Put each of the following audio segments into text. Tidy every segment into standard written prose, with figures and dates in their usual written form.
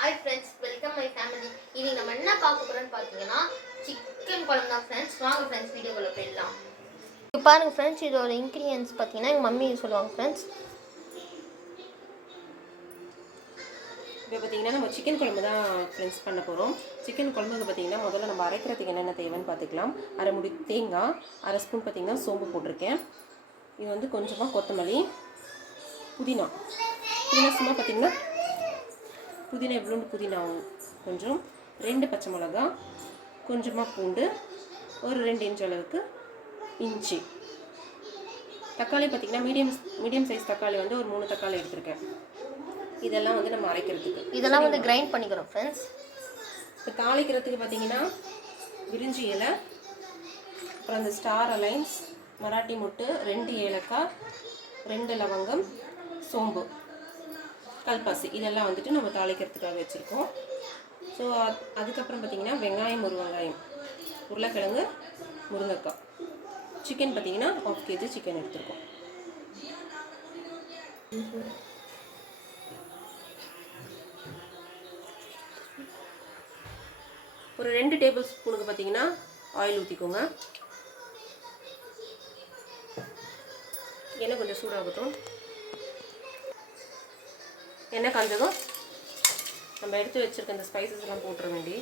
Hi friends, welcome my family. இன்னைக்கு நம்ம என்ன பார்க்க போறோம்னு பாத்தீங்கன்னா சிக்கன் குழம்பு தான் friends. வாங்க friends வீடியோக்குள்ள போயிடலாம். இப்போ பாருங்க friends, இதோட இன்கிரிடியன்ட்ஸ் பாத்தீங்கன்னா எங்க மம்மி சொல்லுவாங்க friends. இப்போ பார்த்தீங்கன்னா நம்ம சிக்கன் குழம்பு தான் ஃப்ரெண்ட்ஸ் பண்ண போகிறோம். சிக்கன் குழம்புக்கு பார்த்தீங்கன்னா முதல்ல நம்ம அரைக்கிறதுக்கு என்னென்ன தேவைன்னு பார்த்துக்கலாம். அரை முடி தேங்காய், அரை ஸ்பூன் பார்த்தீங்கன்னா சோம்பு போட்டிருக்கேன். இது வந்து கொஞ்சமாக கொத்தமல்லி, புதினா சும்மா பார்த்தீங்கன்னா புதினா எவ்வளோண்டு புதினா கொஞ்சம், 2 பச்சை மிளகா, கொஞ்சமாக பூண்டு, ஒரு 2 இன்ச் அளவுக்கு இஞ்சி. தக்காளி பார்த்திங்கன்னா மீடியம் சைஸ் தக்காளி வந்து ஒரு 3 தக்காளி எடுத்திருக்கேன். இதெல்லாம் வந்து நம்ம அரைக்கிறதுக்கு இதெல்லாம் வந்து கிரைண்ட் பண்ணிக்கிறோம் ஃப்ரெண்ட்ஸ். இப்போ தாளிக்கிறதுக்கு பார்த்தீங்கன்னா விரிஞ்சி இலை, அப்புறம் அந்த ஸ்டார் அலைன்ஸ், மராட்டி மொட்டு, 2 ஏலக்காய், 2 லவங்கம், சோம்பு, கல்பாசி இதெல்லாம் வந்துட்டு நம்ம தாளிக்கிறதுக்காக வச்சுருக்கோம். ஸோ அதுக்கப்புறம் பார்த்திங்கன்னா வெங்காயம், ஒரு வெங்காயம், உருளைக்கிழங்கு, முருங்கைக்காய், சிக்கன் பார்த்திங்கன்னா 1/2 kg சிக்கன் எடுத்துருக்கோம். ஒரு 2 டேபிள் ஸ்பூனுக்கு பார்த்தீங்கன்னா ஆயில் ஊற்றிக்கோங்க. எண்ணெய் கொஞ்சம் சூடாகட்டும். எண்ணெய் காஞ்சதும் நம்ம எடுத்து வச்சுருக்க அந்த ஸ்பைசஸ் எல்லாம் போட்டுற வேண்டி.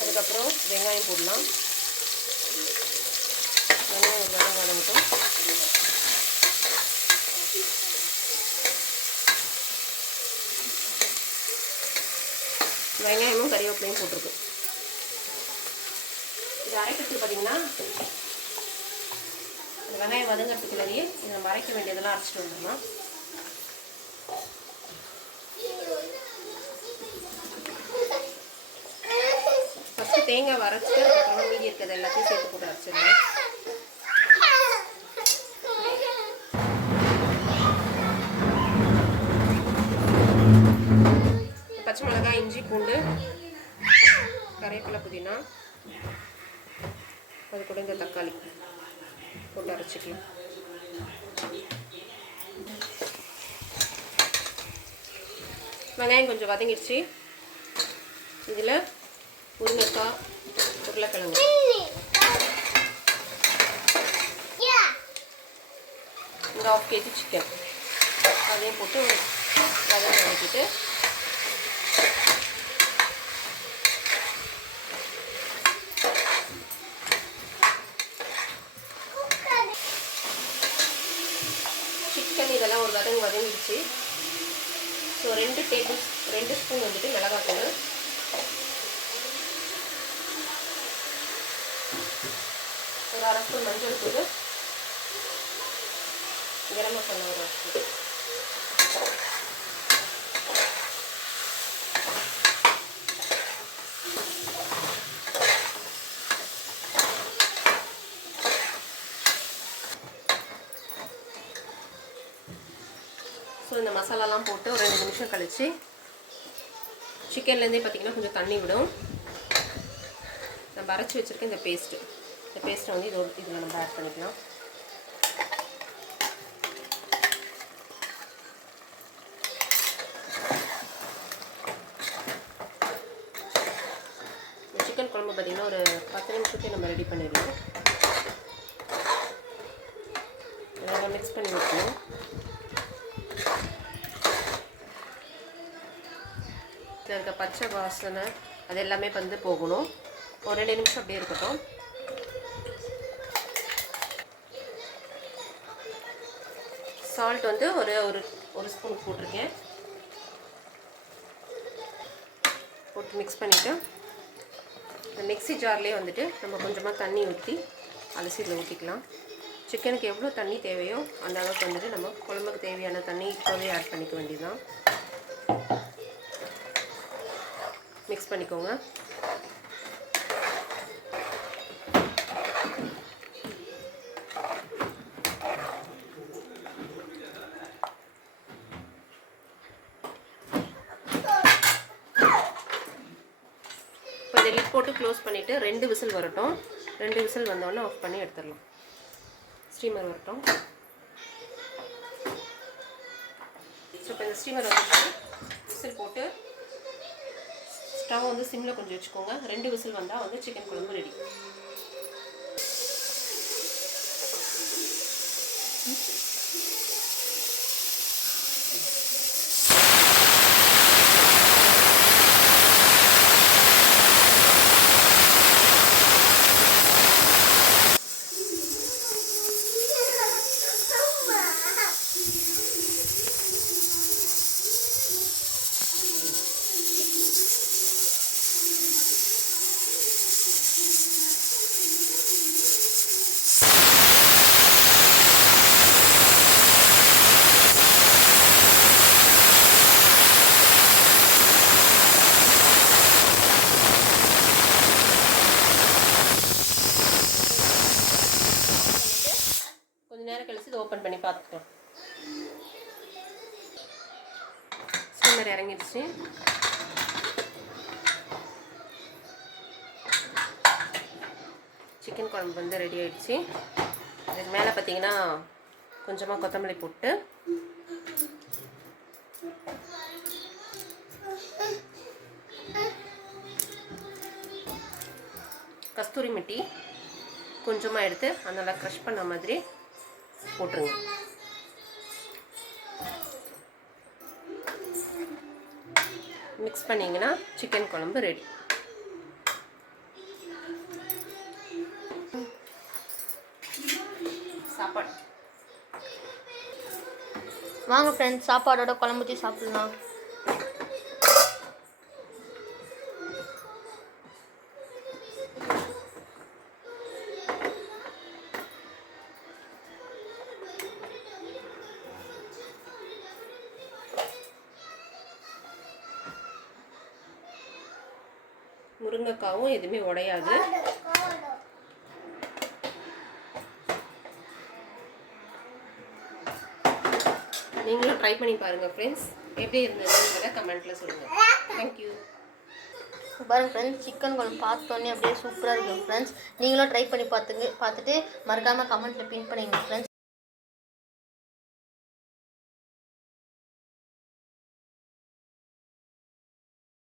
அதுக்கப்புறம் வெங்காயம் போடலாம். வெங்காயம் ஒரு வெங்காயம் வதங்கட்டும். வெங்காயமும் கறிவேப்பிலையும் போட்டிருக்கு. இது அரைக்கிறதுக்கு பார்த்தீங்கன்னா அந்த வெங்காயம் வதங்கிறதுக்குள்ளேயே இதை நம்ம அரைக்க வேண்டியதெல்லாம் அரைச்சிட்டு வந்துடலாம். ஃபஸ்ட்டு தேங்காய் வரைச்சிட்டு அதுக்கப்புறம் மீதி இருக்கிறது எல்லாத்தையும் சேர்த்து போட்டு அரைச்சிடலாம். பச்சை மிளகாய், இஞ்சி, பூண்டு, கறிவேப்பிலை, புதினா, அது கூட இந்த தக்காளி போட்டு அரைச்சிக்கலாம். வெங்காயம் கொஞ்சம் வதங்கிடுச்சு. இதில் முருங்கைக்காய், உருளைக்கிழங்கு, இந்த 1/2 kg சிக்கன் அதையும் போட்டு வதக்கிட்டு சிக்கன் இதெல்லாம் ஒரு வதங்கிடுச்சு. ஸோ 2 ஸ்பூன் வந்துட்டு மிளகாத்தூள், ஒரு 1/2 ஸ்பூன் மஞ்சள் தூள், கரம் மசாலா ஒரு 1 ஸ்பூன், ஸோ இந்த மசாலாலாம் போட்டு ஒரு 2 நிமிஷம் கழித்து சிக்கன்லேருந்தே பார்த்திங்கன்னா கொஞ்சம் தண்ணி விடும். நம்ம அரைச்சி வச்சுருக்க இந்த பேஸ்ட்டை வந்து இதில் நம்ம ஆட் பண்ணிக்கலாம். சிக்கன் குழம்பு பார்த்திங்கன்னா ஒரு 10 நிமிஷத்துக்கு நம்ம ரெடி பண்ணிடலாம். இதெல்லாம் மிக்ஸ் பண்ணி வைக்கணும். இதில் இருக்க பச்சை வாசனை அது எல்லாமே வந்து போகணும். ஒரு 2 நிமிஷம் அப்படியே இருக்கட்டும். சால்ட் வந்து ஒரு ஸ்பூன் போட்டிருக்கேன். போட்டு மிக்ஸ் பண்ணிவிட்டு இந்த மிக்ஸி ஜார்லேயே வந்துட்டு நம்ம கொஞ்சமாக தண்ணி ஊற்றி அலசி இதில் ஊற்றிக்கலாம். சிக்கனுக்கு எவ்வளோ தண்ணி தேவையோ அந்த அளவுக்கு வந்துட்டு நம்ம குழம்புக்கு தேவையான தண்ணி இப்போவே ஆட் பண்ணிக்க வேண்டியதுதான். மிக்ஸ் பண்ணிக்கோங்க. போட்டு க்ளோஸ் பண்ணிவிட்டு 2 விசில் வரட்டும். 2 விசில் வந்தோடனே ஆஃப் பண்ணி எடுத்துடலாம். ஸ்டீமர் வரட்டும். ஸோ இப்போ இந்த ஸ்டீமர் வந்து விசில் போட்டு ஸ்டவ் வந்து சிம்மில் கொஞ்சம் வச்சுக்கோங்க. 2 விசில் வந்தால் வந்து சிக்கன் குழம்பு ரெடி. கொஞ்சம் நேரம் கழிச்சு இதை ஓப்பன் பண்ணி பார்த்துக்கலாம். ஸ்டீமர் இறங்கிடுச்சு. சிக்கன் குழம்பு வந்து ரெடி ஆயிடுச்சு. இதுக்கு மேலே பார்த்தீங்கன்னா கொஞ்சமாக கொத்தமல்லி போட்டு கஸ்தூரி மெட்டி கொஞ்சமாக எடுத்து அதனால் க்ரஷ் பண்ண மாதிரி போட்டுருங்க. மிக்ஸ் பண்ணிங்கன்னா சிக்கன் குழம்பு ரெடி. சாப்பாடு வாங்க ஃப்ரெண்ட்ஸ், சாப்பாடோட குழம்பு ஊற்றி சாப்பிடலாம். முருங்கைக்காவும் எதுவுமே உடையாது. நீங்களும் ட்ரை பண்ணி பாருங்கள் ஃப்ரெண்ட்ஸ். எப்படி இருந்ததுங்கிறத கமெண்ட்டில் சொல்லுங்கள். தேங்க்யூ. பாருங்க ஃப்ரெண்ட்ஸ், சிக்கன் குழம்பு பார்த்தோன்னே அப்படியே சூப்பராக இருக்கும் ஃப்ரெண்ட்ஸ். நீங்களும் ட்ரை பண்ணி பார்த்துட்டு மறக்காமல் கமெண்ட்டில் பின் பண்ணிங்க ஃப்ரெண்ட்ஸ்.